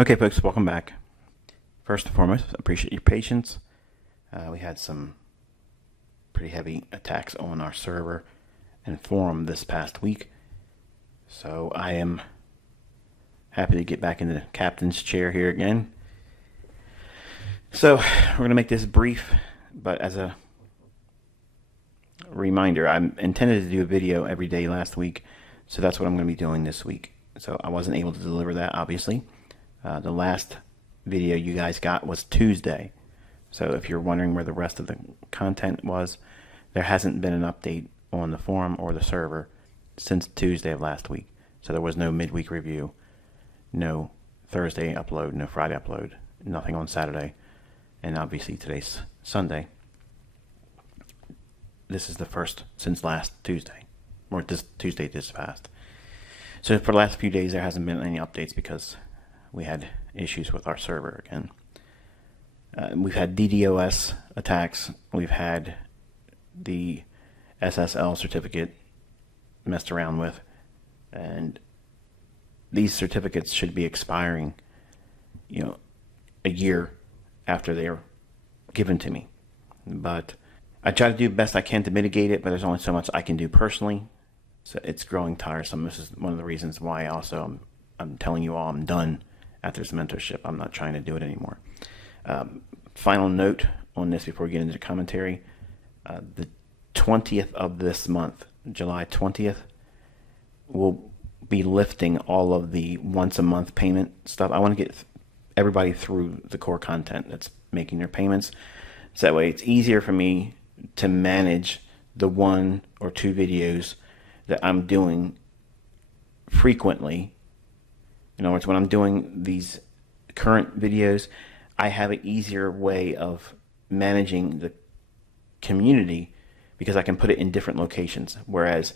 Okay, folks, welcome back. First and foremost, appreciate your patience. We had some pretty heavy attacks on our server and forum this past week, so I am happy to get back into the captain's chair here again. So we're going to make this brief, but as a reminder, I intended to do a video every day last week, so that's what I'm going to be doing this week. So I wasn't able to deliver that, obviously. The last video you guys got was Tuesday. So if you're wondering where the rest of the content was, there hasn't been an update on the forum or the server since Tuesday of last week. So there was no midweek review, no Thursday upload, no Friday upload, nothing on Saturday, and obviously today's Sunday. This is the first since last Tuesday, or this Tuesday just passed. So for the last few days there hasn't been any updates because we had issues with our server again. We've had DDoS attacks. We've had the SSL certificate messed around with, and these certificates should be expiring, a year after they're given to me. But I try to do the best I can to mitigate it, but there's only so much I can do personally. So it's growing tiresome. This is one of the reasons why also I'm telling you all I'm done after this mentorship. I'm not trying to do it anymore. Final note on this before we get into the commentary. The 20th of this month, July 20th, we'll be lifting all of the once a month payment stuff. I want to get everybody through the core content that's making their payments. So that way it's easier for me to manage the 1 or 2 videos that I'm doing frequently. In other words, when I'm doing these current videos, I have an easier way of managing the community because I can put it in different locations. Whereas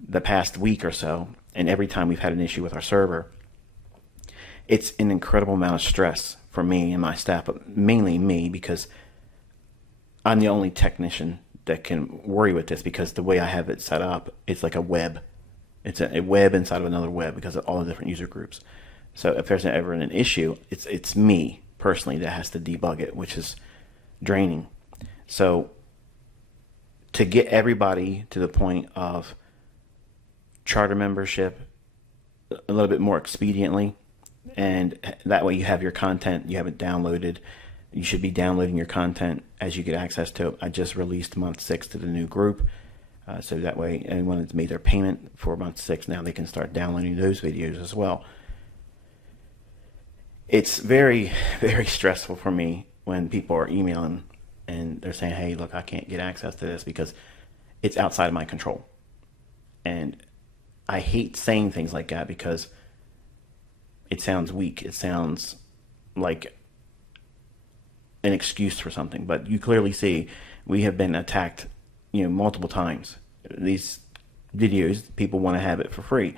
the past week or so, and every time we've had an issue with our server, it's an incredible amount of stress for me and my staff, but mainly me because I'm the only technician that can worry with this because the way I have it set up, it's like a web. It's a web inside of another web because of all the different user groups. So if there's ever an issue, it's me personally that has to debug it, which is draining. So to get everybody to the point of charter membership a little bit more expediently, and that way you have your content, you have it downloaded. You should be downloading your content as you get access to it. I just released month 6 to the new group. So that way anyone that's made their payment for month 6, now they can start downloading those videos as well. It's very, very stressful for me when people are emailing and they're saying, hey, look, I can't get access to this because it's outside of my control. And I hate saying things like that because it sounds weak. It sounds like an excuse for something. But you clearly see we have been attacked multiple times. These videos, people want to have it for free,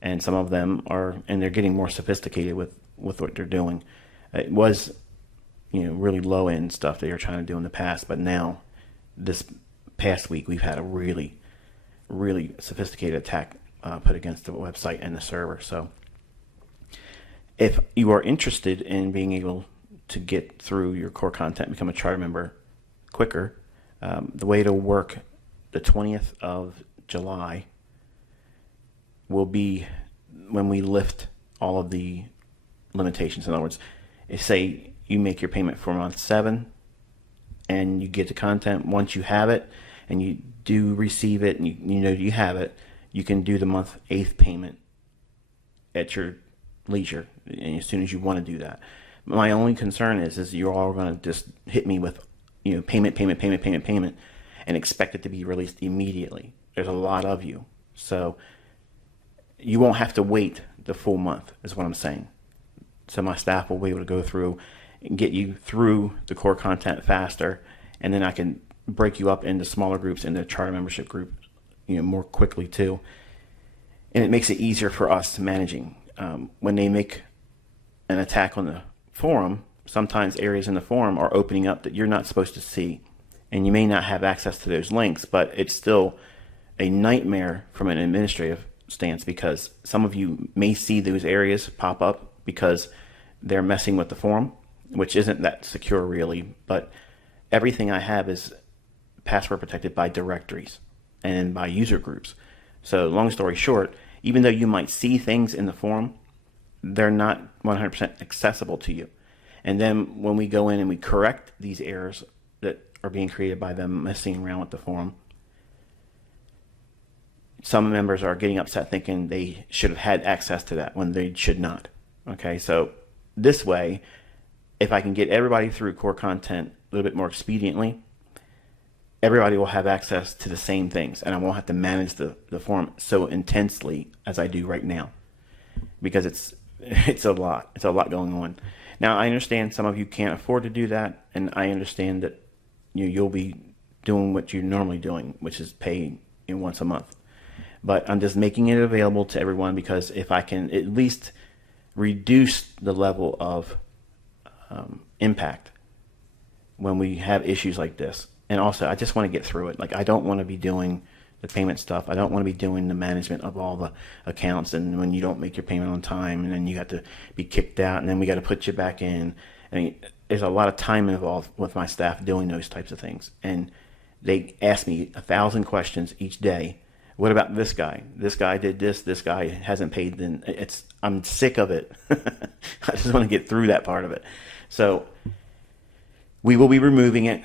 and some of them are, and they're getting more sophisticated with what they're doing. It was really low end stuff that you're trying to do in the past, but now this past week we've had a really sophisticated attack put against the website and the server. So if you are interested in being able to get through your core content, become a charter member quicker, the way it'll work, the 20th of July will be when we lift all of the limitations. In other words, if say you make your payment for month 7 and you get the content, once you have it and you do receive it and you know you have it, you can do the month 8th payment at your leisure and as soon as you want to do that. My only concern is you're all going to just hit me with payment, and expect it to be released immediately. There's a lot of you, so you won't have to wait the full month, is what I'm saying. So my staff will be able to go through and get you through the core content faster, and then I can break you up into smaller groups, into charter membership group, more quickly too. And it makes it easier for us managing. When they make an attack on the forum, sometimes areas in the forum are opening up that you're not supposed to see, and you may not have access to those links, but it's still a nightmare from an administrative stance because some of you may see those areas pop up because they're messing with the form, which isn't that secure really, but everything I have is password protected by directories and by user groups. So long story short, even though you might see things in the form, they're not 100% accessible to you. And then when we go in and we correct these errors that are being created by them messing around with the form, some members are getting upset thinking they should have had access to that when they should not. Okay, so this way, if I can get everybody through core content a little bit more expediently, everybody will have access to the same things, and I won't have to manage the form so intensely as I do right now, because it's a lot. It's a lot going on. Now, I understand some of you can't afford to do that, and I understand that you'll be doing what you're normally doing, which is pay once a month. But I'm just making it available to everyone, because if I can at least reduce the level of impact when we have issues like this. And also, I just want to get through it. Like, I don't want to be doing the payment stuff. I don't want to be doing the management of all the accounts, and when you don't make your payment on time, and then you have to be kicked out, and then we got to put you back in. I mean, there's a lot of time involved with my staff doing those types of things. And they ask me 1,000 questions each day. What about this guy? This guy did this. This guy hasn't paid. Then I'm sick of it. I just want to get through that part of it. So we will be removing it.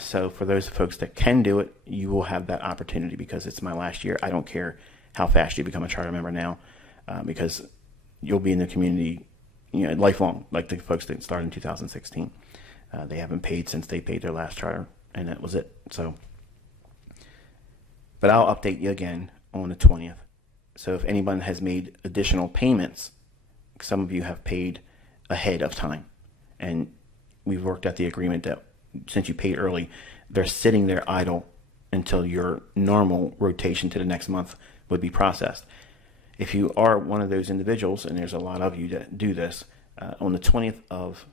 So for those folks that can do it, you will have that opportunity, because it's my last year. I don't care how fast you become a charter member now, because you'll be in the community, lifelong, like the folks that started in 2016. They haven't paid since they paid their last charter, and that was it. So. But I'll update you again on the 20th. So if anyone has made additional payments, some of you have paid ahead of time. And we've worked out the agreement that since you paid early, they're sitting there idle until your normal rotation to the next month would be processed. If you are one of those individuals, and there's a lot of you that do this, on the 20th of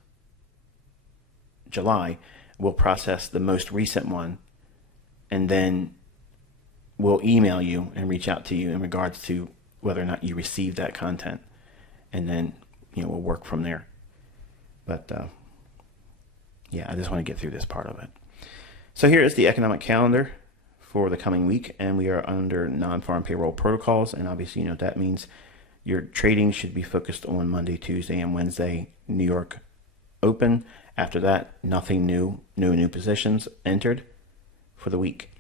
July, we'll process the most recent one, and then we'll email you and reach out to you in regards to whether or not you received that content, and then we'll work from there. But yeah, I just want to get through this part of it. So here is the economic calendar for the coming week, and we are under non-farm payroll protocols, and obviously what that means. Your trading should be focused on Monday, Tuesday, and Wednesday. New York open. After that, nothing new. No new positions entered for the week.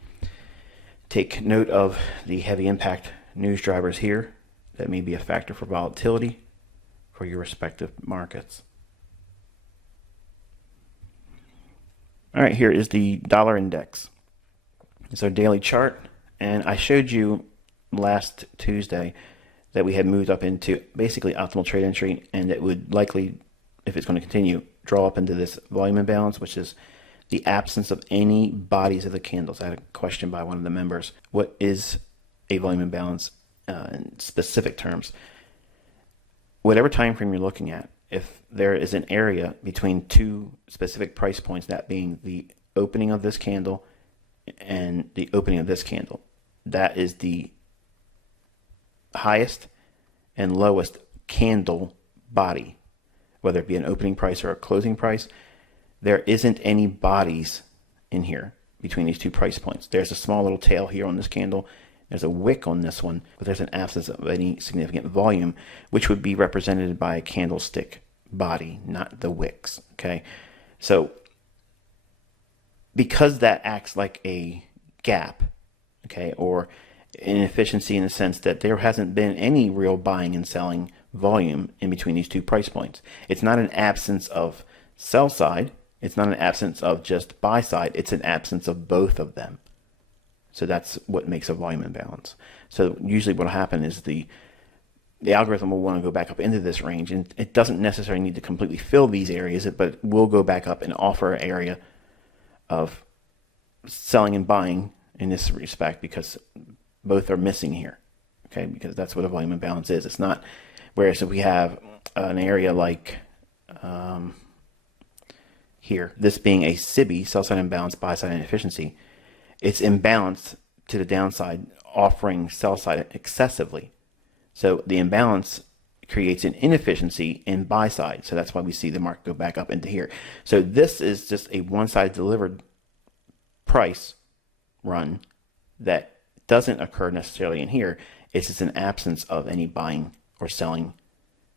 Take note of the heavy impact news drivers here that may be a factor for volatility for your respective markets. All right, here is the dollar index. It's our daily chart, and I showed you last Tuesday that we had moved up into basically optimal trade entry, and it would likely, if it's going to continue, draw up into this volume imbalance, which is the absence of any bodies of the candles. I had a question by one of the members. What is a volume imbalance in specific terms? Whatever time frame you're looking at, if there is an area between two specific price points, that being the opening of this candle and the opening of this candle, that is the highest and lowest candle body, whether it be an opening price or a closing price. There isn't any bodies in here between these two price points. There's a small little tail here on this candle. There's a wick on this one, but there's an absence of any significant volume, which would be represented by a candlestick body, not the wicks. Okay, so because that acts like a gap, okay, or inefficiency in the sense that there hasn't been any real buying and selling volume in between these two price points. It's not an absence of sell side. It's not an absence of just buy side. It's an absence of both of them. So that's what makes a volume imbalance. So usually what will happen is the algorithm will want to go back up into this range, and it doesn't necessarily need to completely fill these areas, but it will go back up and offer an area of selling and buying in this respect, because both are missing here. Okay, because that's what a volume imbalance is. It's not, whereas if we have an area like here, this being a SIBI, sell side imbalance, buy side inefficiency, it's imbalanced to the downside, offering sell side excessively. So the imbalance creates an inefficiency in buy side. So that's why we see the market go back up into here. So this is just a one-side delivered price run that doesn't occur necessarily in here. It's just an absence of any buying or selling.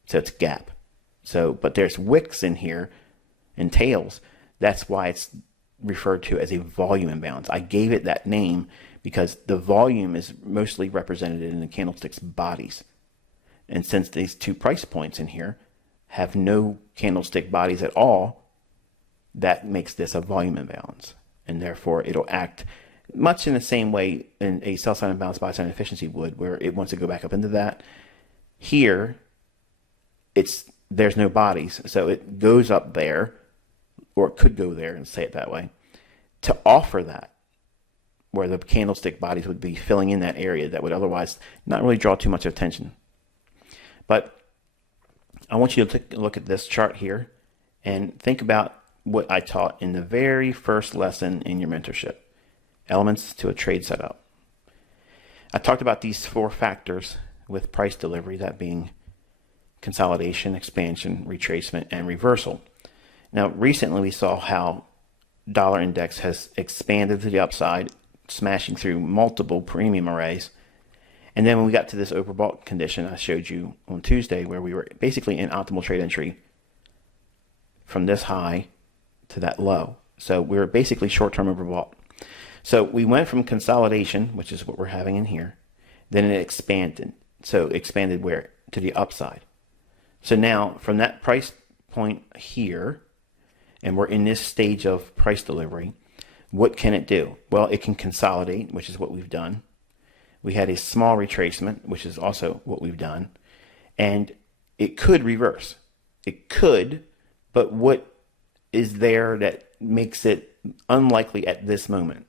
So it's gap. So, but there's wicks in here and tails. That's why it's referred to as a volume imbalance. I gave it that name because the volume is mostly represented in the candlestick's bodies. And since these two price points in here have no candlestick bodies at all, that makes this a volume imbalance. And therefore it'll act much in the same way in a sell side imbalance, buy side efficiency would, where it wants to go back up into that. Here, there's no bodies, so it goes up there, or it could go there, and say it that way, to offer that, where the candlestick bodies would be filling in that area that would otherwise not really draw too much attention. But I want you to take a look at this chart here and think about what I taught in the very first lesson in your mentorship, elements to a trade setup. I talked about these 4 factors with price delivery, that being consolidation, expansion, retracement, and reversal. Now, recently we saw how dollar index has expanded to the upside, smashing through multiple premium arrays. And then when we got to this overbought condition I showed you on Tuesday, where we were basically in optimal trade entry from this high to that low. So we were basically short-term overbought. So we went from consolidation, which is what we're having in here, then it expanded. So expanded where? To the upside. So now from that price point here, and we're in this stage of price delivery, what can it do? Well, it can consolidate, which is what we've done. We had a small retracement, which is also what we've done. And it could reverse. It could, but what is there that makes it unlikely at this moment?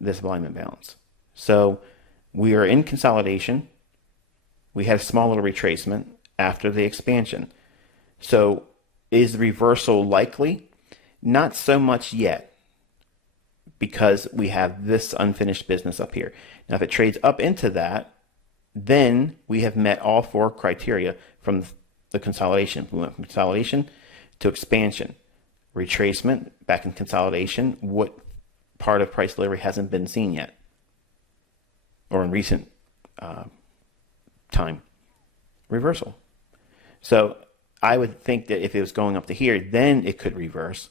This volume imbalance. So we are in consolidation. We had a small little retracement after the expansion. So is the reversal likely? Not so much yet, because we have this unfinished business up here. Now, if it trades up into that, then we have met all 4 criteria from the consolidation. We went from consolidation to expansion, retracement, back in consolidation. What part of price delivery hasn't been seen yet, or in recent time? Reversal. So I would think that if it was going up to here, then it could reverse.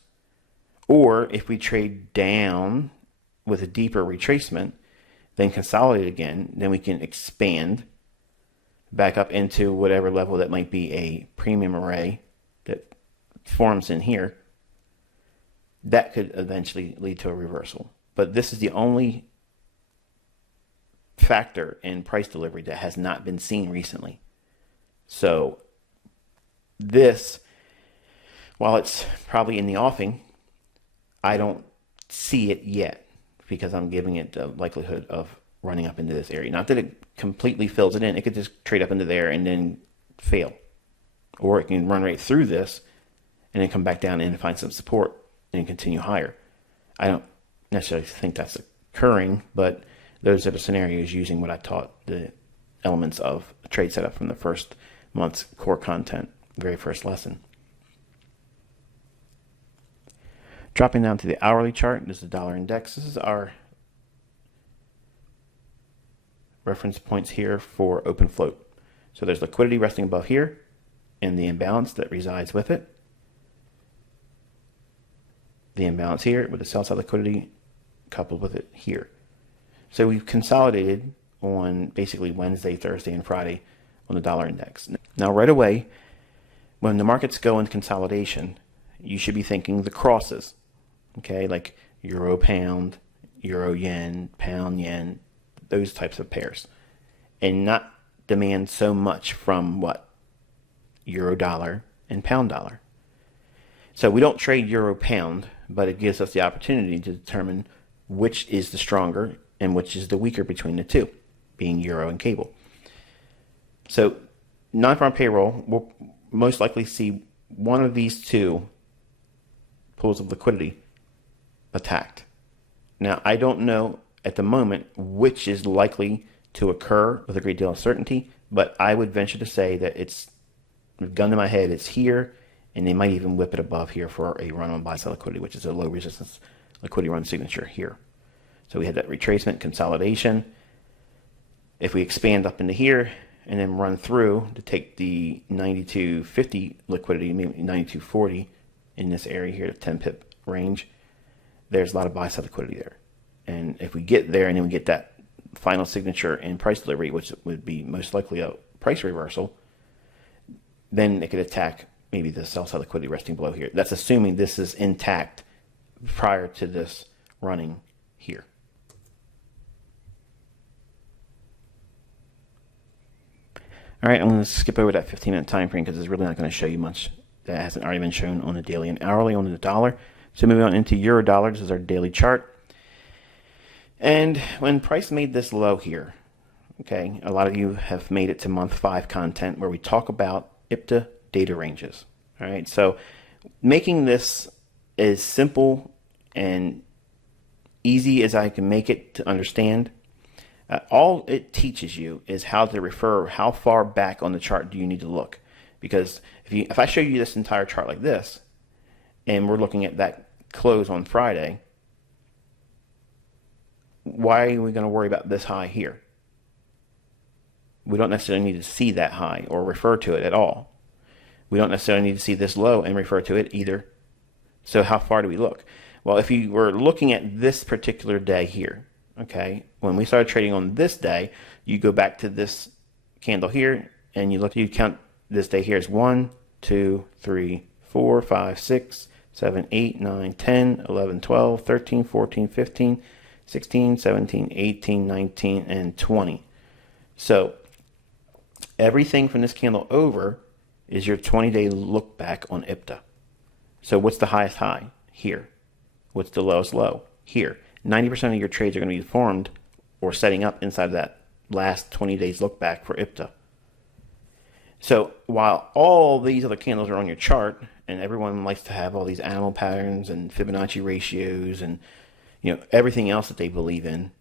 Or if we trade down with a deeper retracement, then consolidate again, then we can expand back up into whatever level that might be a premium array that forms in here. That could eventually lead to a reversal. But this is the only factor in price delivery that has not been seen recently. So this, while it's probably in the offing, I don't see it yet, because I'm giving it the likelihood of running up into this area. Not that it completely fills it in. It could just trade up into there and then fail. Or it can run right through this and then come back down and find some support and continue higher. I don't necessarily think that's occurring, but those are the scenarios using what I taught, the elements of a trade setup from the first month's core content, very first lesson. Dropping down to the hourly chart, this is the dollar index. This is our reference points here for open float. So there's liquidity resting above here and the imbalance that resides with it. The imbalance here with the sell side liquidity coupled with it here. So we've consolidated on basically Wednesday, Thursday, and Friday on the dollar index. Now right away, when the markets go into consolidation, you should be thinking the crosses, okay, like euro pound, euro yen, pound yen, those types of pairs, and not demand so much from what? Euro dollar and pound dollar. So we don't trade euro pound, but it gives us the opportunity to determine which is the stronger and which is the weaker between the two, being euro and cable. So non-farm payroll, we'll most likely see one of these two pools of liquidity attacked. Now, I don't know at the moment which is likely to occur with a great deal of certainty, but I would venture to say that it's, gun to my head, it's here, and they might even whip it above here for a run on buy sell liquidity, which is a low resistance liquidity run signature here. So we had that retracement consolidation. If we expand up into here and then run through to take the 92.50 liquidity, maybe 92.40 in this area here, 10 pip range, there's a lot of buy sell liquidity there. And if we get there and then we get that final signature in price delivery, which would be most likely a price reversal, then it could attack maybe the sell side liquidity resting below here. That's assuming this is intact prior to this running here. All right, I'm going to skip over that 15-minute time frame because it's really not going to show you much that hasn't already been shown on the daily and hourly on the dollar. So moving on into euro dollar, this is our daily chart. And when price made this low here, okay, a lot of you have made it to month 5 content where we talk about IPTA data ranges. All right, so making this as simple and easy as I can make it to understand, all it teaches you is how to refer how far back on the chart do you need to look. Because if I show you this entire chart like this, and we're looking at that close on Friday, why are we going to worry about this high here? We don't necessarily need to see that high or refer to it at all. We don't necessarily need to see this low and refer to it either. So how far do we look? Well, if you were looking at this particular day here, okay, when we started trading on this day, you go back to this candle here and you count this day here as 1, 2, 3, 4, 5, 6, 7, 8, 9, 10, 11, 12, 13, 14, 15, 16, 17, 18, 19, and 20. So everything from this candle over is your 20-day look back on IPTA. So what's the highest high? Here. What's the lowest low? Here. 90% of your trades are going to be formed or setting up inside of that last 20 days look back for IPTA. So while all these other candles are on your chart, and everyone likes to have all these animal patterns and Fibonacci ratios and everything else that they believe in,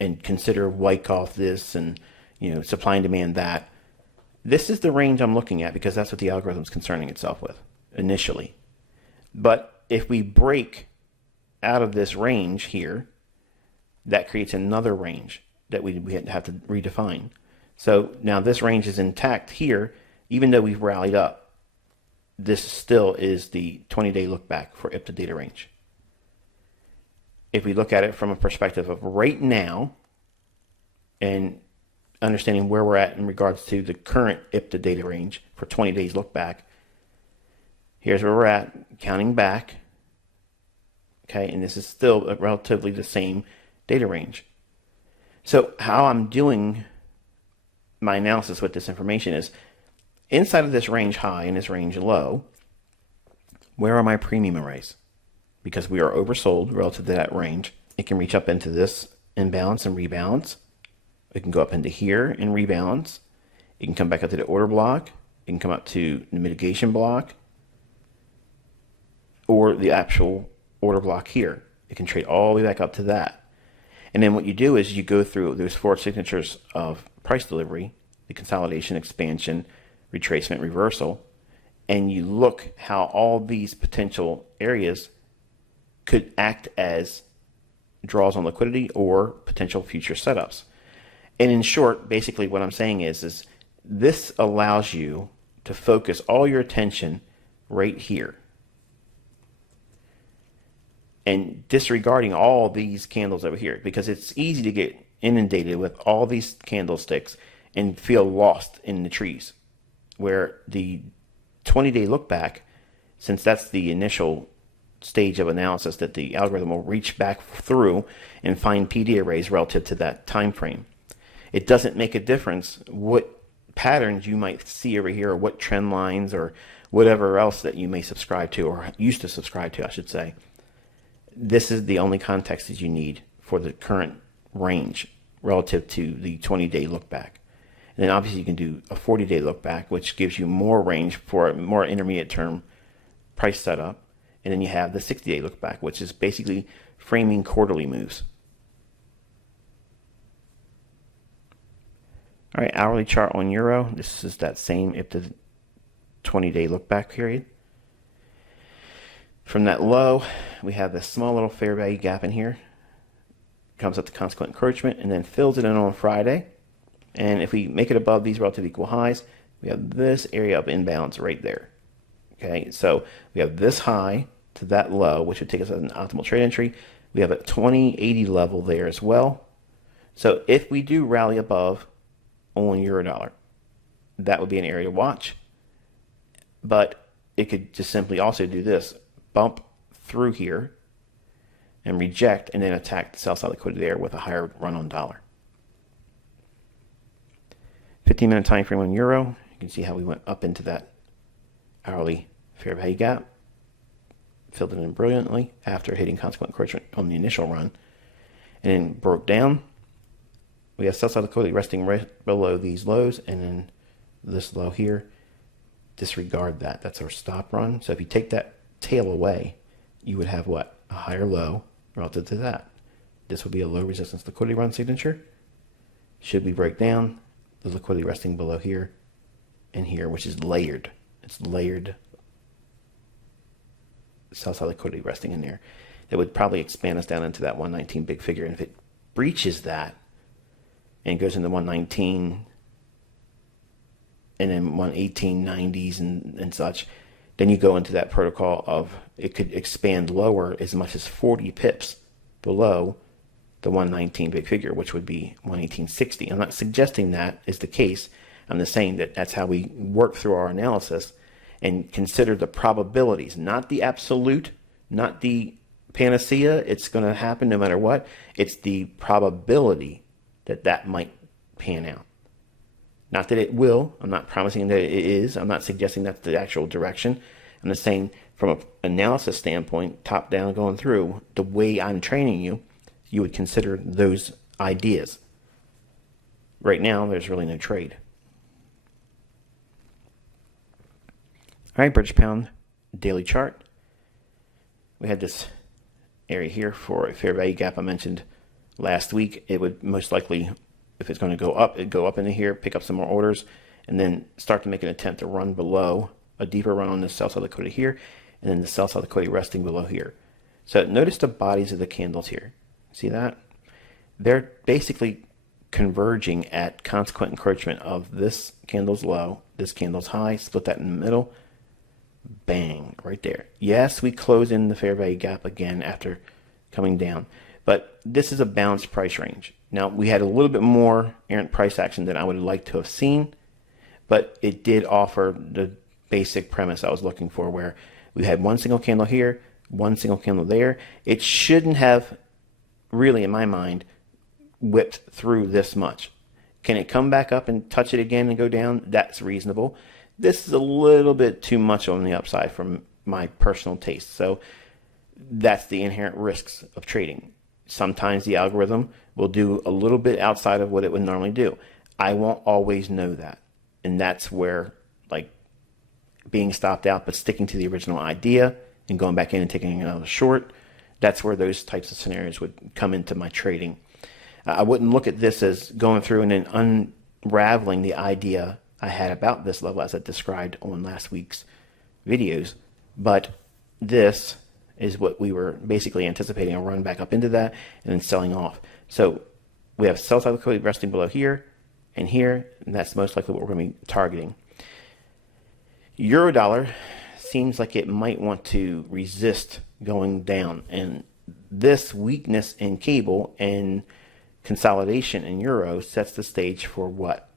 and consider Wyckoff this and supply and demand that, this is the range I'm looking at because that's what the algorithm is concerning itself with initially. But if we break out of this range here, that creates another range that we have to redefine. So now this range is intact here, even though we've rallied up. This still is the 20-day look back for IPTA data range. If we look at it from a perspective of right now and understanding where we're at in regards to the current IPTA data range for 20 days look back, here's where we're at, counting back. Okay, and this is still relatively the same data range. So how I'm doing my analysis with this information is inside of this range high and this range low, where are my premium arrays? Because we are oversold relative to that range. It can reach up into this imbalance and rebalance. It can go up into here and rebalance. It can come back up to the order block. It can come up to the mitigation block or the actual order block here. It can trade all the way back up to that. And then what you do is you go through those 4 signatures of price delivery, the consolidation, expansion, retracement, reversal, and you look how all these potential areas could act as draws on liquidity or potential future setups. And in short, basically what I'm saying is this allows you to focus all your attention right here and disregarding all these candles over here, because it's easy to get inundated with all these candlesticks and feel lost in the trees, where the 20-day look back, since that's the initial stage of analysis that the algorithm will reach back through and find PD arrays relative to that time frame. It doesn't make a difference what patterns you might see over here or what trend lines or whatever else that you may subscribe to or used to subscribe to, I should say. This is the only context that you need for the current range relative to the 20-day look back. And then obviously you can do a 40-day look back, which gives you more range for a more intermediate term price setup. And then you have the 60-day look back, which is basically framing quarterly moves. All right, hourly chart on euro. This is that same if the 20-day look back period. From that low, we have this small little fair value gap in here. Comes up to consequent encroachment and then fills it in on Friday. And if we make it above these relative equal highs, we have this area of imbalance right there. Okay, so we have this high to that low, which would take us as an optimal trade entry. We have a 2080 level there as well. So if we do rally above on euro dollar, that would be an area to watch. But it could just simply also do this, bump through here and reject, and then attack the sell side liquidity there with a higher run on dollar. 15-minute time frame on euro. You can see how we went up into that hourly fair value gap, filled it in brilliantly after hitting consequent encroachment on the initial run, and then broke down. We have sell side liquidity resting right below these lows, and then this low here. Disregard that. That's our stop run. So if you take that tail away, you would have what? A higher low relative to that. This would be a low resistance liquidity run signature. Should we break down, the liquidity resting below here and here, which is layered. It's layered sell side liquidity resting in there. That would probably expand us down into that 119 big figure. And if it breaches that and goes into 119 and then 118.90s and such, then you go into that protocol of it could expand lower as much as 40 pips below the 119 big figure, which would be 118.60. I'm not suggesting that is the case. I'm just saying that that's how we work through our analysis and consider the probabilities, not the absolute, not the panacea. It's going to happen no matter what. It's the probability that that might pan out. Not that it will. I'm not promising that it is. I'm not suggesting that's the actual direction. I'm just saying from an analysis standpoint, top down going through, the way I'm training you, you would consider those ideas. Right now, there's really no trade. All right, British pound daily chart. We had this area here for a fair value gap I mentioned last week. It would most likely, if it's going to go up, it'd go up into here, pick up some more orders, and then start to make an attempt to run below, a deeper run on the sell side liquidity here, and then the sell side liquidity resting below here. So notice the bodies of the candles here. See that? They're basically converging at consequent encroachment of this candle's low, this candle's high, split that in the middle, bang, right there. Yes, we close in the fair value gap again after coming down, but this is a balanced price range. Now, we had a little bit more errant price action than I would like to have seen, but it did offer the basic premise I was looking for, where we had one single candle here, one single candle there. It shouldn't have really, in my mind, whipped through this much. Can it come back up and touch it again and go down? That's reasonable. This is a little bit too much on the upside from my personal taste. So that's the inherent risks of trading. Sometimes the algorithm will do a little bit outside of what it would normally do. I won't always know that. And that's where, like, being stopped out but sticking to the original idea and going back in and taking another short, that's where those types of scenarios would come into my trading. I wouldn't look at this as going through and then unraveling the idea I had about this level as I described on last week's videos, but this is what we were basically anticipating, a run back up into that and then selling off. So we have sell side liquidity resting below here, and that's most likely what we're going to be targeting. Euro dollar seems like it might want to resist going down, and this weakness in cable and consolidation in euro sets the stage for what?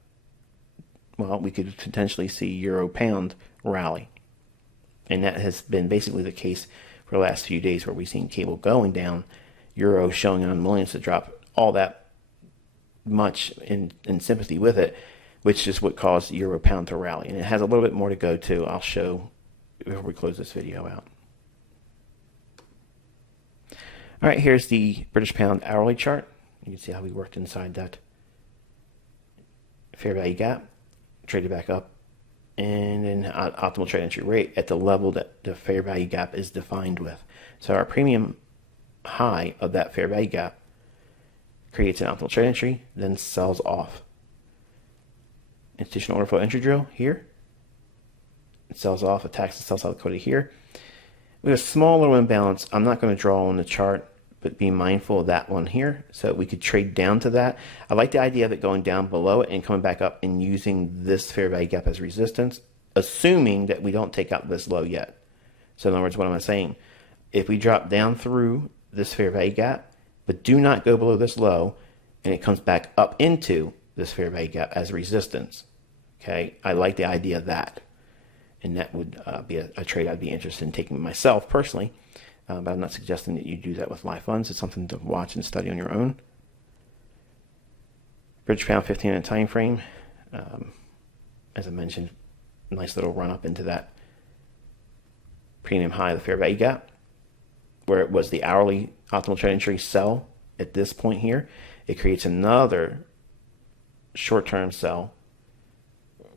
Well, we could potentially see euro pound rally, and that has been basically the case for the last few days, where we've seen cable going down, euro showing an unwillingness to drop all that much in sympathy with it, which is what caused euro pound to rally. And it has a little bit more to go to. I'll show before we close this video out. All right, here's the British pound hourly chart. You can see how we worked inside that fair value gap, traded back up, and then optimal trade entry rate at the level that the fair value gap is defined with. So our premium high of that fair value gap creates an optimal trade entry, then sells off. institutional order flow entry drill here. It sells off, attacks the sell side liquidity here. We have a small little imbalance. I'm not going to draw on the chart, but be mindful of that one here. So we could trade down to that. I like the idea of it going down below it and coming back up and using this fair value gap as resistance, assuming that we don't take out this low yet. So in other words, what am I saying? If we drop down through this fair value gap, but do not go below this low, and it comes back up into this fair value gap as resistance, okay? I like the idea of that. And that would be a trade I'd be interested in taking myself personally. But I'm not suggesting that you do that with live funds. It's something to watch and study on your own. Bridge pound 15-minute time frame. As I mentioned, nice little run up into that premium high of the fair value gap, where it was the hourly optimal trend entry sell at this point here. It creates another short-term sell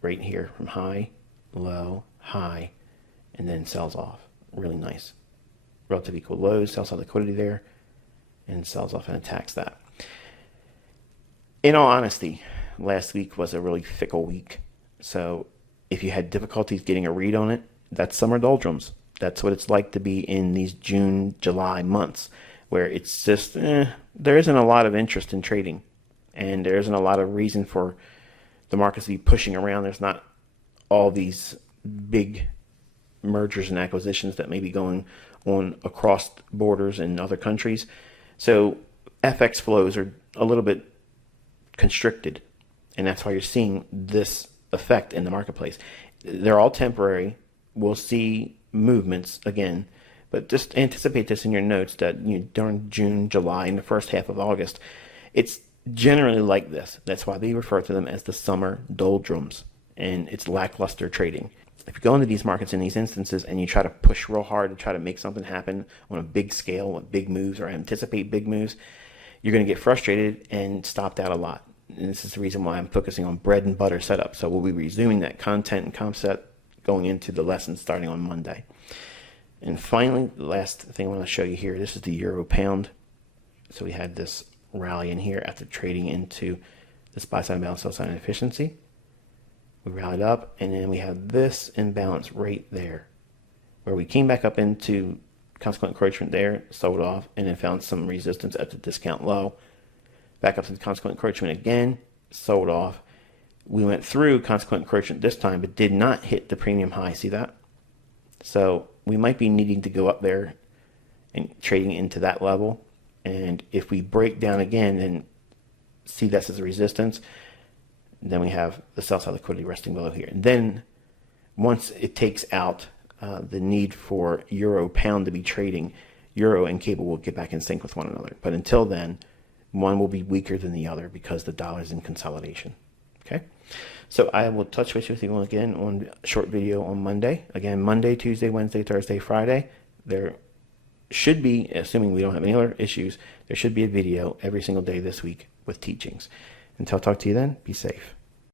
right here from high, low, high, and then sells off. Really nice. Relative equal lows, sells out liquidity there, and sells off and attacks that. In all honesty, last week was a really fickle week. So if you had difficulties getting a read on it, that's summer doldrums. That's what it's like to be in these June, July months, where it's just, there isn't a lot of interest in trading, and there isn't a lot of reason for the markets to be pushing around. There's not all these big mergers and acquisitions that may be going on across borders in other countries. So FX flows are a little bit constricted, and that's why you're seeing this effect in the marketplace. They're all temporary. We'll see movements again, but just anticipate this in your notes that during June, July, and the first half of August, it's generally like this. That's why they refer to them as the summer doldrums, and it's lackluster trading. If you go into these markets in these instances and you try to push real hard and try to make something happen on a big scale with big moves or anticipate big moves, you're going to get frustrated and stopped out a lot. And this is the reason why I'm focusing on bread and butter setup. So we'll be resuming that content and concept going into the lessons starting on Monday. And finally, the last thing I want to show you here, this is the euro pound. So we had this rally in here after trading into this buy side imbalance, sell side inefficiency. We rallied up, and then we have this imbalance right there, where we came back up into consequent encroachment there, sold off, and then found some resistance at the discount low. Back up to the consequent encroachment again, sold off. We went through consequent encroachment this time, but did not hit the premium high. See that? So we might be needing to go up there and trading into that level. And if we break down again and see this as a resistance, then we have the sell side liquidity resting below here. And then once it takes out the need for euro pound to be trading, euro and cable will get back in sync with one another. But until then, one will be weaker than the other because the dollar's in consolidation. Okay, so I will touch base with you again on a short video on Monday. Again, Monday, Tuesday, Wednesday, Thursday, Friday. There should be, assuming we don't have any other issues, there should be a video every single day this week with teachings. Until I talk to you then, be safe.